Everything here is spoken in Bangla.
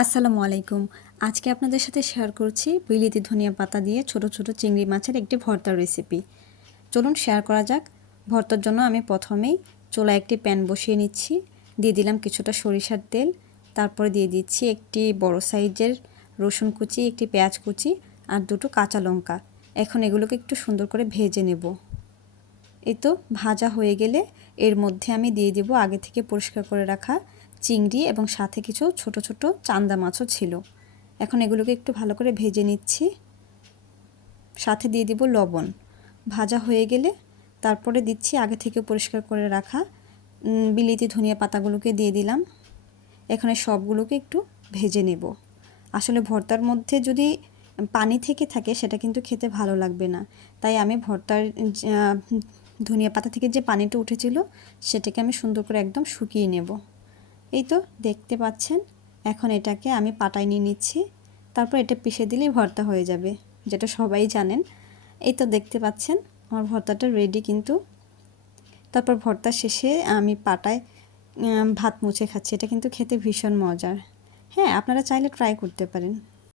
আসসালামু আলাইকুম। আজকে আপনাদের সাথে শেয়ার করছি বিলিতি ধনিয়া পাতা দিয়ে ছোট ছোট চিংড়ি মাছের একটি ভর্তার রেসিপি চলুন শেয়ার করা যাক। ভর্তার জন্য আমি প্রথমেই চোলা একটি প্যান বসিয়ে নিচ্ছি। দিয়ে দিলাম কিছুটা সরিষার তেল। তারপরে দিয়ে দিচ্ছি একটি বড় সাইজের রসুন কুচি, একটি পেঁয়াজ কুচি আর দুটো কাঁচা লঙ্কা। এখন এগুলোকে একটু সুন্দর করে ভেজে নেব। এই তো ভাজা হয়ে গেলে এর মধ্যে আমি দিয়ে দেব আগে থেকে পরিষ্কার করে রাখা চিংড়ি এবং সাথে কিছু ছোট ছোট চান্দা মাছও ছিল। এখন এগুলোকে একটু ভালো করে ভেজে নিচ্ছি। সাথে দিয়ে দিব লবণ। ভাজা হয়ে গেলে তারপরে দিচ্ছি আগে থেকে পরিষ্কার করে রাখা বিলিতি ধনিয়া পাতাগুলোকে দিয়ে দিলাম। এখানে সবগুলোকে একটু ভেজে নেব। আসলে ভর্তার মধ্যে যদি পানি থেকে থাকে, সেটা কিন্তু খেতে ভালো লাগবে না। তাই আমি ভর্তার ধনিয়া পাতা থেকে যে পানিটা উঠেছিল, সেটাকে আমি সুন্দর করে একদম শুকিয়ে নেব। এই তো দেখতে পাচ্ছেন, এখন এটাকে আমি পাটায় নিয়ে নিচ্ছি, তারপর এটা পিষে দিলেই ভর্তা হয়ে যাবে, যেটা সবাই জানেন। এই তো দেখতে পাচ্ছেন, আমার ভর্তাটা রেডি কিন্তু। তারপর ভর্তা শেষে আমি পাটায় ভাত মুছে খাচ্ছি, এটা কিন্তু খেতে ভীষণ মজার। হ্যাঁ আপনারা চাইলে ট্রাই করতে পারেন।